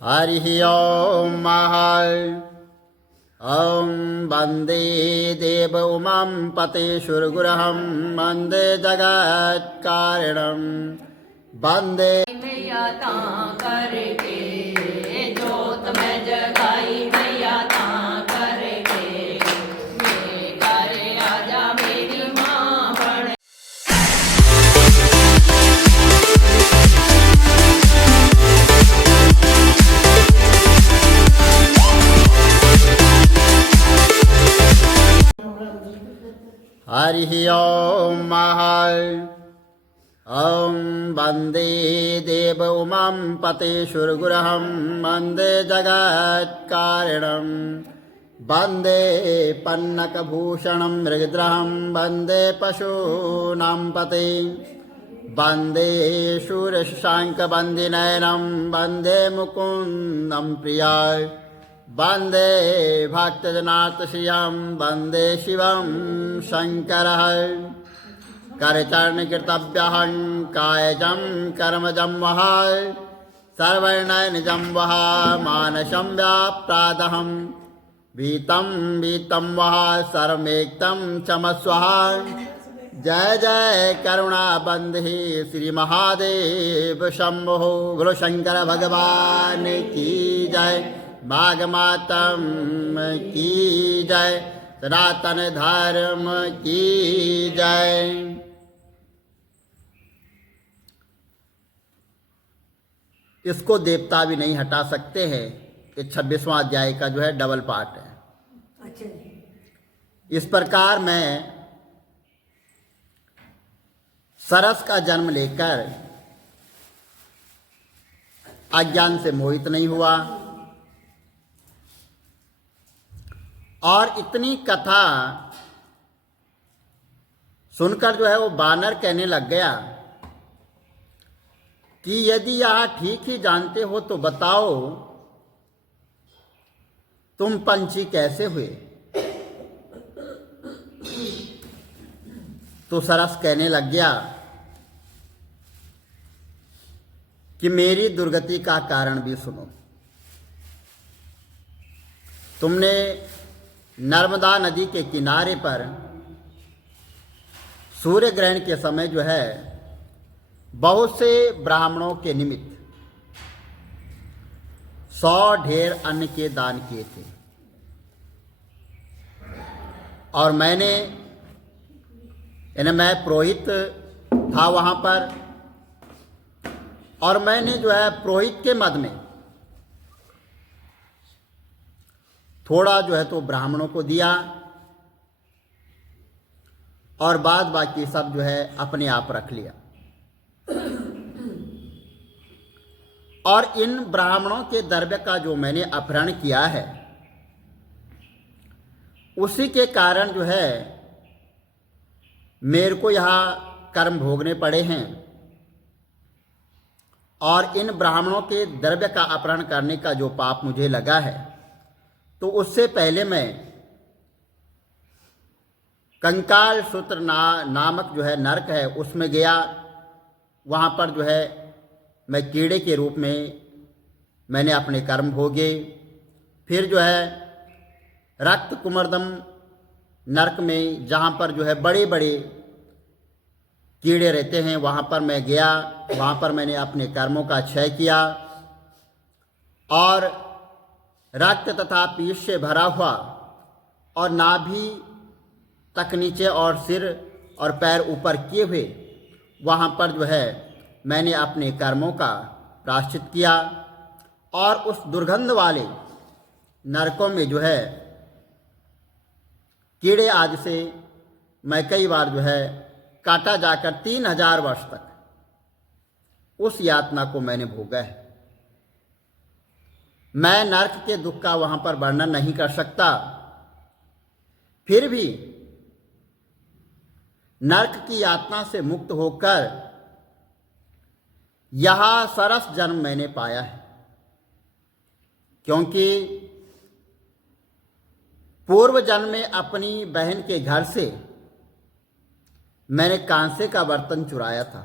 हरिः ॐ ॐ वन्दे देव उमां पतेशुरगुरहं वन्दे जगत्कारणं वन्दे मैया तां करके जोत में जगाई मैया तां करके मेरे घर आजा मेरी माँ बन। हरिः ॐ ॐ वन्दे देव उमां पतेशुरगुरहं वन्दे जगत्कारणं वन्दे पन्नकभूषणं मृगद्रहं वन्दे पशूनां पते वन्दे शूरशशाङ्कवन्दिनयनं वन्दे मुकुन्दं प्रियाय वन्दे भक्तजनार्तश्रियं वन्दे शिवं शङ्करः करचरणकृतव्यहं कायजं कर्मजं वः सर्वैर्नयनजं वः मानसं व्याप्रादहं वीतं वः सर्वमेक्तं चमस्वः। जय जय करुणाबन्धे श्री महादेव शंभो। बोलो शंकर भगवान की जय, भागमातम की जय, सनातन धर्म की जय। इसको देवता भी नहीं हटा सकते हैं। ये 26वां अध्याय का जो है डबल पार्ट है। इस प्रकार मैं सरस का जन्म लेकर अज्ञान से मोहित नहीं हुआ और इतनी कथा सुनकर जो है वो बानर कहने लग गया कि यदि यह ठीक ही जानते हो तो बताओ तुम पंछी कैसे हुए। तो सरस कहने लग गया कि मेरी दुर्गति का कारण भी सुनो। तुमने नर्मदा नदी के किनारे पर सूर्य ग्रहण के समय जो है बहुत से ब्राह्मणों के निमित्त 100 ढेर अन्न के दान किए थे और मैं पुरोहित था वहां पर और मैंने जो है पुरोहित के मद में थोड़ा जो है तो ब्राह्मणों को दिया और बाद बाकी सब जो है अपने आप रख लिया। और इन ब्राह्मणों के द्रव्य का जो मैंने अपहरण किया है उसी के कारण जो है मेरे को यहाँ कर्म भोगने पड़े हैं और इन ब्राह्मणों के द्रव्य का अपहरण करने का जो पाप मुझे लगा है तो उससे पहले मैं कंकाल सूत्र नामक जो है नरक है उसमें गया। वहाँ पर जो है मैं कीड़े के रूप में मैंने अपने कर्म भोगे। फिर जो है रक्त कुमर्दम नरक में जहाँ पर जो है बड़े बड़े कीड़े रहते हैं वहाँ पर मैं गया। वहाँ पर मैंने अपने कर्मों का क्षय किया और रक्त तथा पीठ से भरा हुआ और नाभि तक नीचे और सिर और पैर ऊपर किए हुए वहाँ पर जो है मैंने अपने कर्मों का प्रायश्चित किया और उस दुर्गंध वाले नरकों में जो है कीड़े आदि से मैं कई बार जो है काटा जाकर 3000 वर्ष तक उस यातना को मैंने भोगा है। मैं नरक के दुख का वहां पर वर्णन नहीं कर सकता। फिर भी नरक की यातना से मुक्त होकर यह सरस जन्म मैंने पाया है, क्योंकि पूर्व जन्म में अपनी बहन के घर से मैंने कांसे का बर्तन चुराया था।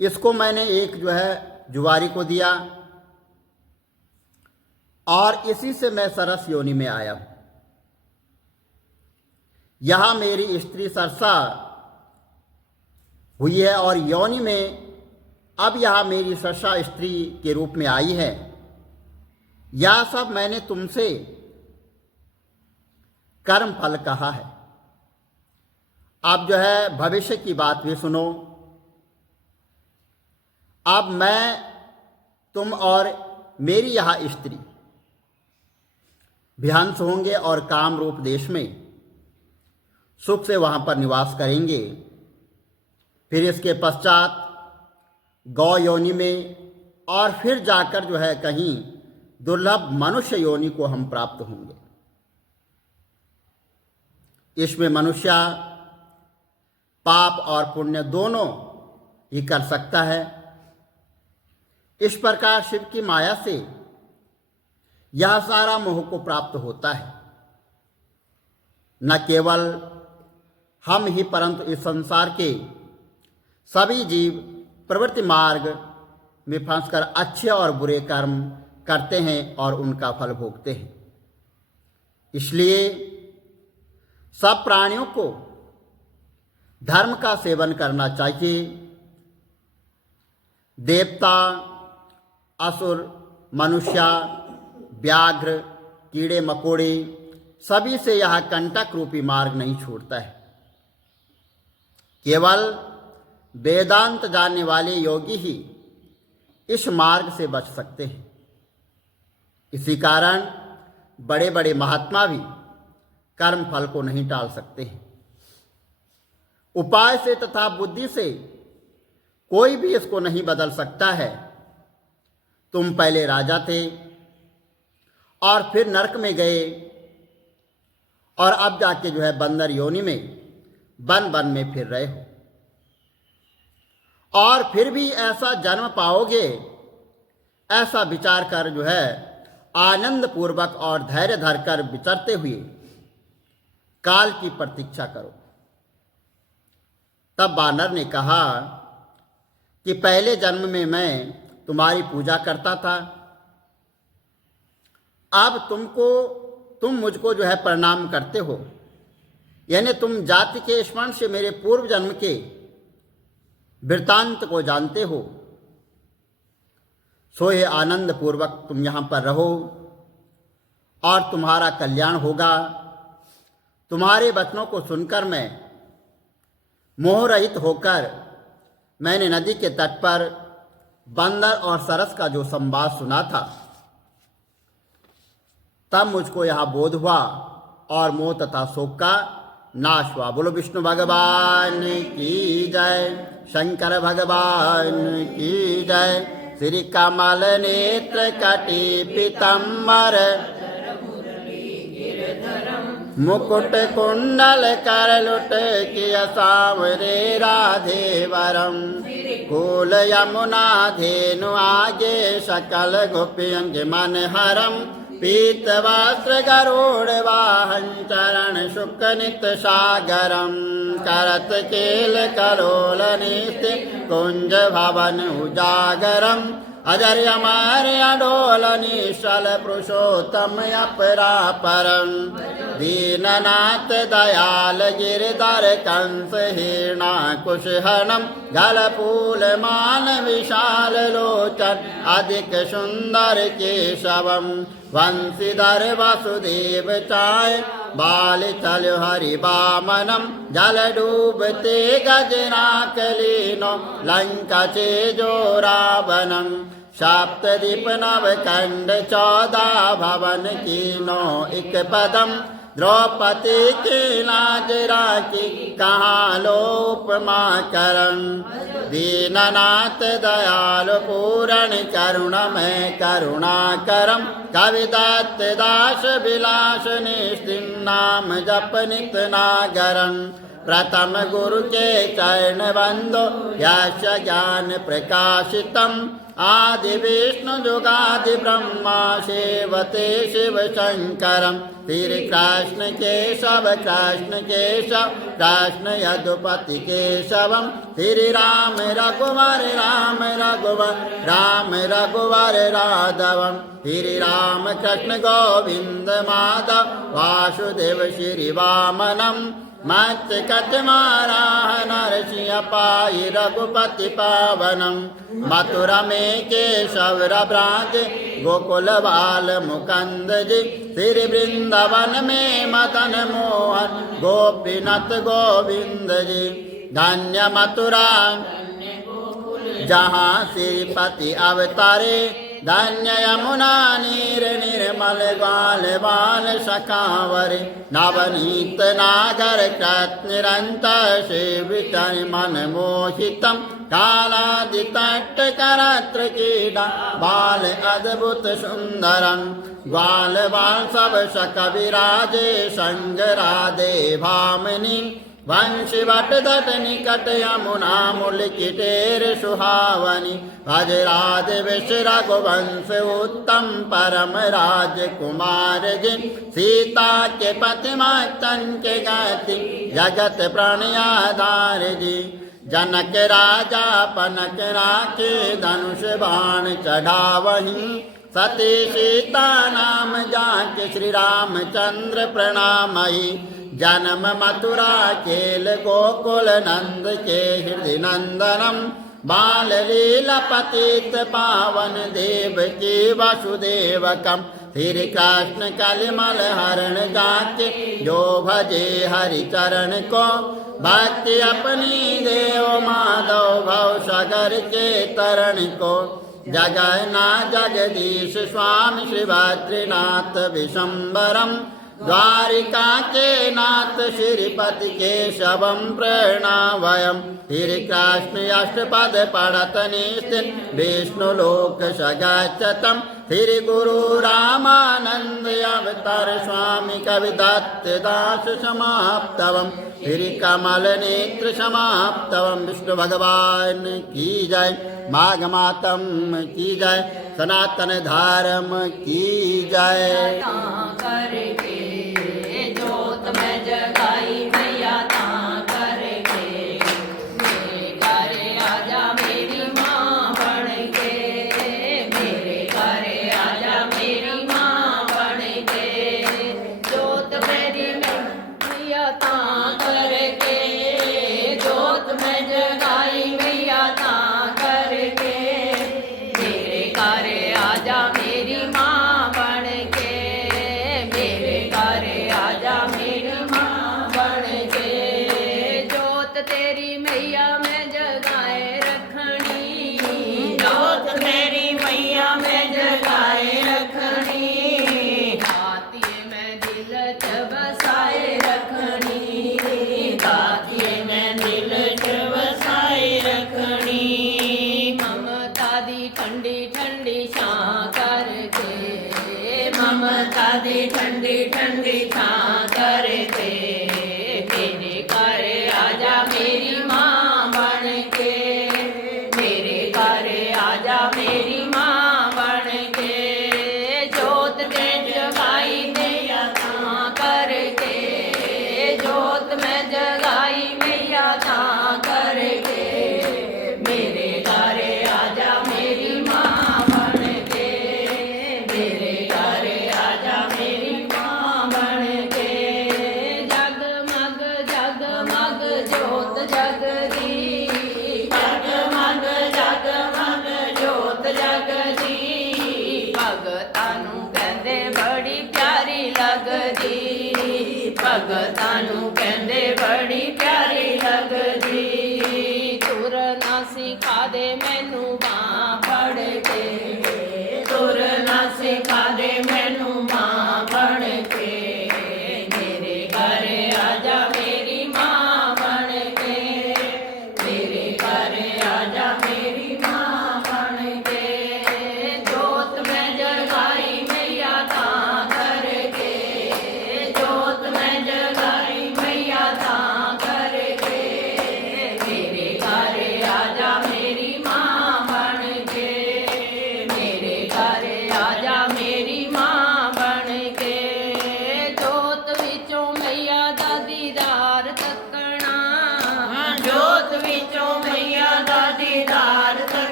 इसको मैंने एक जो है जुआरी को दिया और इसी से मैं सरस योनि में आया हूं। यहां मेरी स्त्री सरसा हुई है और योनि में अब यहां मेरी सरसा स्त्री के रूप में आई है। यह सब मैंने तुमसे कर्म फल कहा है। अब जो है भविष्य की बात भी सुनो। अब मैं, तुम और मेरी यह स्त्री विहंस होंगे और काम रूप देश में सुख से वहां पर निवास करेंगे। फिर इसके पश्चात गौ योनि में और फिर जाकर जो है कहीं दुर्लभ मनुष्य योनि को हम प्राप्त होंगे। इसमें मनुष्य पाप और पुण्य दोनों ही कर सकता है। इस प्रकार शिव की माया से यह सारा मोह को प्राप्त होता है। न केवल हम ही परंतु इस संसार के सभी जीव प्रवृत्ति मार्ग में फंसकर अच्छे और बुरे कर्म करते हैं और उनका फल भोगते हैं। इसलिए सब प्राणियों को धर्म का सेवन करना चाहिए। देवता, असुर, मनुष्य, व्याघ्र, कीड़े मकोड़े सभी से यह कंटक रूपी मार्ग नहीं छूटता है। केवल वेदांत जानने वाले योगी ही इस मार्ग से बच सकते हैं। इसी कारण बड़े बड़े महात्मा भी कर्म फल को नहीं टाल सकते हैं। उपाय से तथा बुद्धि से कोई भी इसको नहीं बदल सकता है। तुम पहले राजा थे और फिर नरक में गए और अब जाके जो है बंदर योनि में वन वन में फिर रहे हो और फिर भी ऐसा जन्म पाओगे, ऐसा विचार कर जो है आनंद पूर्वक और धैर्य धरकर विचरते हुए काल की प्रतीक्षा करो। तब वानर ने कहा कि पहले जन्म में मैं तुम्हारी पूजा करता था, अब तुम मुझको जो है प्रणाम करते हो, यानी तुम जाति के स्मरण से मेरे पूर्व जन्म के वृत्तांत को जानते हो। सो ये आनंद पूर्वक तुम यहाँ पर रहो और तुम्हारा कल्याण होगा। तुम्हारे वचनों को सुनकर मैं मोह रहित होकर मैंने नदी के तट पर बंदर और सरस का जो संवाद सुना था, तब मुझको यह बोध हुआ और मोह तथा शोक का नाश हुआ। बोलो विष्णु भगवान की जय, शंकर भगवान की जय। श्री कमल नेत्र कटी पीतम्बर, मुकुट कुंडल कर लुट किया सांवरे राधे वरम। कुल यमुना धेनु आगे सकल गोपियन के मन हरम। पीत वस्त्र गरुड़ वाहन चरण शुक नित सागरम। करत केल कलोल नित्य कुंज भवन उजागरम। अजर अमर अडोल निशल पुरुषोत्तम अपरापरम। दीननाथ दयाल गिरधर कंस हिरणाकुशहनम। गलफूल मान विशाल लोचन अधिक सुंदर केशवम। वंशीधर वसुदेव चाय बाल चल हरि वामनम। जल डूबते गजनाकलीनो लंका चेजो रावणम। सप्तदीप नव खंड 14 भवन कीनो एक पदम। द्रौपदी की लाज राखी कहाँ लोपमा करन। दीननाथ दयाल पूरण करुणमय करुणा करम। कविदत्त दास विलास निस्तिन नाम जप नित नागरम। प्रथम गुरु के चरण बंदो यश ज्ञान प्रकाशितम आदि विष्णु जुगादि ब्रह्मा सेवते शिव शंकरम श्री कृष्ण केशव कृष्ण केशव कृष्ण यदुपति केशवम श्री राम रघुवर राम रघुवर राम रघुवर राघवम श्री राम कृष्ण गोविंद माधव वासुदेव श्री वामनम मत्स्य कटमाराह नरसिंह पाई रघुपति पावनम मथुरा में केशव ब्राज गोकुल बाल मुकंद जी श्री वृंदावन में मदन मोहन गोपीनाथ गोविंद जी धन्य मथुरा जहाँ श्रीपति अवतारे धन्य यमुना नीर निर्मल बाल बाल सखावरे नवनीत नागर कृत निरंतर सेवित मन मोहितम कालादितट करत्र क्रीडा बाल अद्भुत सुंदरम ग्वाल बाल सब सख विराजे संग राधे भामिनी वंशी वट दट निकट यमुना मूल किटेर सुहावनी भज राधे विष रघुवंश उत्तम परम राजकुमार जी सीता के पति मातन के गति जगत प्रणयाधार जी जनक राजा पनक राखे धनुष बाण चढ़ावहीं सती सीता नाम जाके श्री रामचंद्र प्रणामयी जन्म मथुरा केल गोकुल नंद के हृदय नंदनम बाल लीला पतित पावन देव की वसुदेवकम श्री कृष्ण कलिमल हरण जाके जो भजे हरि चरण को भक्ति अपनी देव माधव भव सागर के तरण को जगन्ना जगदीश स्वामी श्री बद्रीनाथ विशंबरम द्वारिका के नाथ श्रीपति केशवम प्रणावयम श्री कृष्ण अष्टपद पढ़त निस्तिन विष्णु लोक सगच्छतम श्री गुरु रामानंद अवतार स्वामी कवि दत्त दास समाप्तवम श्री कमल नेत्र समाप्तवम विष्णु भगवान की जय माघ मातम की जय सनातन धर्म की जय। करके जोत में जगाई मैया तां करके मेरे घर आजा मेरी माँ बन के मेरे घर आजा मेरी माँ बन के जोत मेरी मैया तां करके जोत में जगाई मैया तां करके मेरे घर आजा मेरी माँ बन के मेरे घर आजा मेरी माँ बन के जोत तेरी मैया में जगाए रखनी जोत तेरी मैया में जगाए रखनी दाती में दिल च बसाए रखनी दाती में दिल च बसाए रखनी ममता दी ठंडी ठंडी छां करके ममता दी ठंडी ठंडी छां करके मेरे घर आजा मेरी माँ बन के मेरे घर आजा मेरी माँ बन के जोत के जगाई मैया तां करके जोत में जगाई मैया तां करके मेरे घर आजा मेरी माँ बन के मेरे घर आजा मेरी माँ बन के जगमग जगमग जोत जगदी जगमग जगमग जोत जगदी भगतां नूं कहंदे बड़ी प्यारी लगदी भगतां नूं कहंदे बड़ी प्यारी लगदी तुरना सिखा दे मैनू बां फड़ के तुरना सिखा दे मैनू माँ बन के मेरे घर आजा मेरी माँ बन के मेरे घर आजा मेरी माँ बन के जोत में जगाई मैया तां करके जोत में जगाई मैया तां करके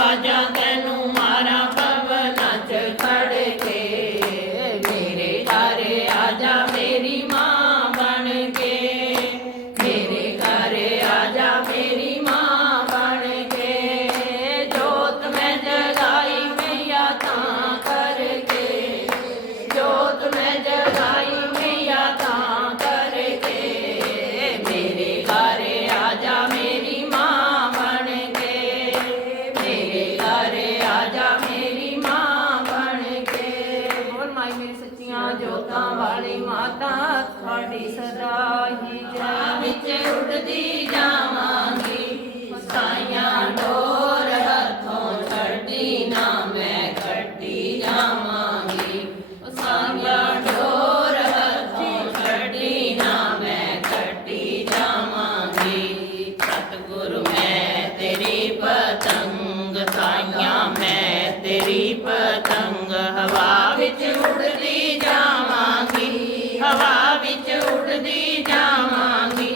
ਬਾਜਾਂ ਤੈਨੂੰ ਮਾਰਾਂ ਭਵਨਾਂ ਚ ਖੜ ਕੇ ਮੇਰੇ ਘਰ ਆ ਜਾ ਮੇਰੀ ਮਾਂ ਬਣ ਕੇ ਮੇਰੇ ਘਰ ਆ ਜਾ ਮੇਰੀ ਮਾਂ ਬਣ ਕੇ ਜੋਤ ਮੈਂ ਜਗਾਈ ਮਈਆ ਤਾਂ ਕਰਕੇ ਜੋਤ ਮੈਂ ਜਗਾਈ ਮਈਆ ਤਾਂ ਕਰਕੇ ਮੇਰੇ ਘਰ ਆ ਜਾ ਮੇਰੀ ਮਾਂ ਬਣ ਕੇ ਮੇਰੇ ਘਰ ਆ ਜਾ ਮੇਰੀ ਮਾਂ ਬਣ ਕੇ ਬੋਲ ਮਾਈ ਮੇਰੀ ਸੱਚੀਆਂ ਜੋਤਾਂ ਵਾਲੀ ਮਾਤਾ ਤੁਹਾਡੀ ਸਦਾ ਹੀ ਜੈ ਵਿੱਚ ਉੱਡਦੀ ਜਾਵਾਂਗੀ ਸਾਈਆਂ ਡੋਰ ਹੱਥੋਂ ਛੱਡਦੀ ਨਾ ਮੈਂ ਕੱਟੀ ਜਾਵਾਂਗੀ ਸਾਈਆਂ ਡੋਰ ਹੱਥੋਂ ਛੱਡਦੀ ਨਾ ਮੈਂ ਕੱਟੀ ਜਾਵਾਂਗੀ ਸਤਿਗੁਰੂ ਮੈਂ ਤੇਰੀ ਪਤੰਗ ਸਾਈਆਂ ਮੈਂ ਤੇਰੀ ਪਤੰਗ ਹਵਾ ਵਿੱਚ ਉੱਡਦੀ ਜਾਵਾਂਗੀ ਹਵਾ ਵਿੱਚ ਉੱਡਦੀ ਜਾਵਾਂਗੀ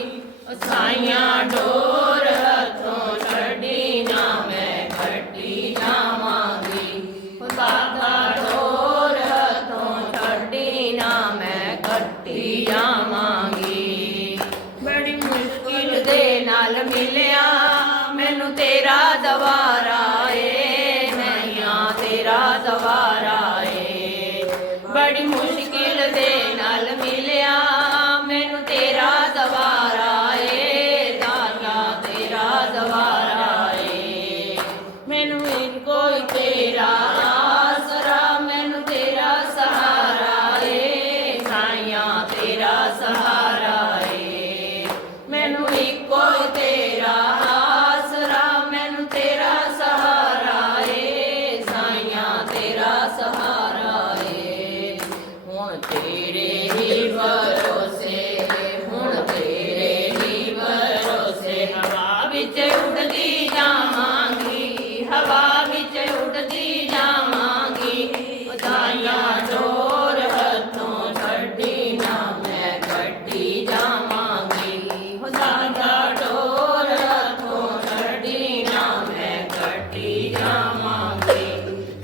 ਸਾਈਆਂ ਡੋਰ ਹੱਥੋਂ ਛੱਡੀ ਨਾ ਮੈਂ ਕੱਟੀ ਜਾਵਾਂਗੀ ਸਾਦਾ ਡੋਰ ਹੱਥੋਂ ਛੱਡੀ ਨਾ ਮੈਂ ਕੱਟੀ ਜਾਵਾਂਗੀ ਬੜੀ ਮੁਸ਼ਕਿਲ ਦੇ ਨਾਲ ਮਿਲਿਆ ਮੈਨੂੰ ਤੇਰਾ ਦਵਾਰਾ ਏ ਨैया ਤੇਰਾ ਦਵਾਰਾ ਏ ਬੜੀ ਮੁਸ਼ਕਿਲ ਦੇ ਨਾਲ ਮਿਲਿਆ ਮੈਨੂੰ ਤੇਰਾ ਦਵਾਰਾ ਏ ਦਾਤਾ ਤੇਰਾ ਦਵਾਰਾ ਏ ਮੈਨੂੰ ਕੋਈ ਤੇਰਾ ਆਸਰਾ ਮੈਨੂੰ ਤੇਰਾ ਸਹਾਰਾ ਏ ਸਾਈਆਂ ਤੇਰਾ ਸਹਾਰਾ ਏ ਮੈਨੂੰ ਕੋਈ ਤੇਰਾ ਆਸਰਾ ਮੈਨੂੰ ਤੇਰਾ ਸਹਾਰਾ ਏ ਸਾਈਆਂ ਤੇਰਾ ਸਹਾਰਾ ਏ ਹੁਣ ਤੇਰੇ ਹੀ ਭਰੋਸੇ ਹੁਣ ਤੇਰੇ ਹੀ ਭਰੋਸੇ ਹਵਾ ਵਿੱਚ ਉੱਡਦੀ ਜਾਵਾਂਗੀ ਹਵਾ ਵਿੱਚ ਉੱਡਦੀ ਜਾਵਾਂਗੀ ਉਦਾਈਆਂ ਡੋਰ ਹੱਥੋਂ ਛੱਡੀ ਨਾ ਮੈਂ ਕੱਟੀ ਜਾਵਾਂਗੀ ਉਦਾਈਆਂ ਡੋਰ ਹੱਥੋਂ ਛੱਡੀ ਨਾ ਮੈਂ ਕੱਟੀ ਜਾਵਾਂਗੀ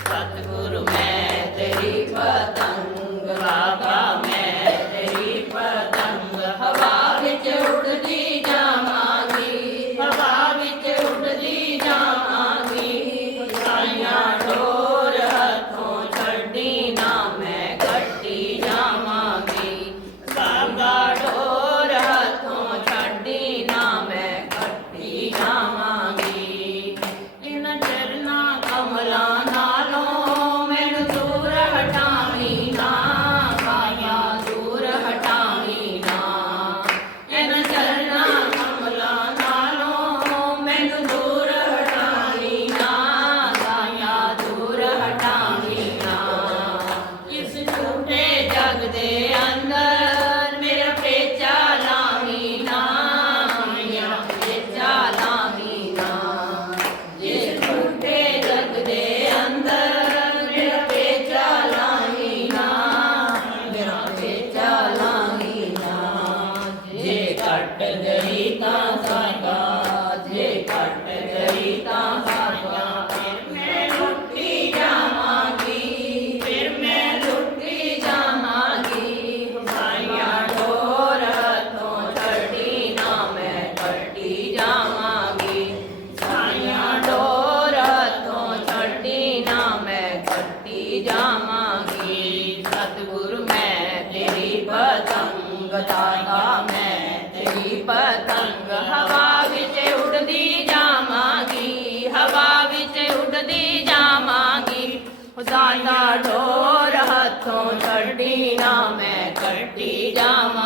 ਸਤਿਗੁਰੂ ਮੈਂ ਤੇਰੀ ਪਤੰਗ ਬਾਬਾ ਮੈਂ ਤੇਰੀ ਪਤੰਗ ਹਵਾ ਵਿੱਚ ਉੱਡਦੀ ਜਾਵਾਂਗੀ ਹਵਾ ਵਿੱਚ ਉੱਡਦੀ ਜਾਵਾਂਗੀ ਸਾਈਆਂ ਡੋਰ ਹੱਥੋਂ ਛੱਡੀ ਨਾ ਮੈਂ ਕੱਟੀ ਜਾਵਾਂਗੀ ਸਾਗਾ ਡੋਰ ਹੱਥੋਂ ਛੱਡੀ ਨਾ ਮੈਂ ਕੱਟੀ ਜਾਵਾਂਗੀ ਇਹਨਾਂ ਚਰਨਾਂ ਕਮਲਾਂ ਨਾਲੋਂ ਮੈਨੂੰ ਦੂਰ ਹਟਾਵੀਂ ਨਾ ਕਾਇਆ ਦੂਰ ਹਟਾਵੀਂ ਨਾ ਇਹਨਾਂ ਚਰਨਾਂ ਕਮਲਾਂ ਨਾਲੋਂ ਮੈਨੂੰ ਦੂਰ ਹਟਾਵੀਂ ਨਾ ਕਾਇਆ ਦੂਰ ਹਟਾਵੀਂ ਨਾ ਇਸ ਝੂਠੇ ਜਗ ਦੇ ਅੰਦਰ ਮੇਰਾ ਪੇਚਾ ਲਾਵੀਂ ਨਾ ਮੇਰਾ ਪੇਚਾ ਲਾਵੀਂ ਨਾ ਇਸ ਝੂਠੇ ਜਗ ਦੇ ਅੰਦਰ ਮੇਰਾ ਪੇਚਾ ਲਾਵੀਂ ਨਾ ਮੇਰਾ ਪੇਚਾ ਲਾਵੀਂ ਨਾ ਜੇ ਕੱਟ ਗਈ ਤਾਂ ਸਾਗਾ ਜੇ ਕੱਟ ਗਈ ਤਾਂ ਸਾਗਾ ਫਿਰ ਮੈਂ ਲੁੱਟੀ ਜਾਵਾਂਗੀ ਫਿਰ ਮੈਂ ਲੁੱਟੀ ਜਾਵਾਂਗੀ ਸਾਈਆਂ ਡੋਰ ਹੱਥੋਂ ਛੱਡੀ ਨਾ ਮੈਂ ਕੱਟੀ ਜਾਵਾਂਗੀ ਸਾਈਆਂ ਡੋਰ ਹੱਥੋਂ ਛੱਡੀ ਨਾ ਮੈਂ ਕੱਟੀ ਜਾਵਾਂਗੀ ਸਤਿਗੁਰੂ ਮੈਂ ਤੇਰੀ ਪਤੰਗ ਦਾਤਾ ਮੈਂ ਤੇਰੀ ਪਤੰਗ ਹਵਾ ਵਿੱਚ ਉੱਡਦੀ ਜਾਵਾਂਗੀ ਹਵਾ ਵਿੱਚ ਉੱਡਦੀ ਜਾਵਾਂਗੀ ਦਾਤਾ ਡੋਰ ਹੱਥੋਂ ਛੱਡੀ ਨਾ ਮੈਂ ਕੱਟੀ ਜਾਵਾਂ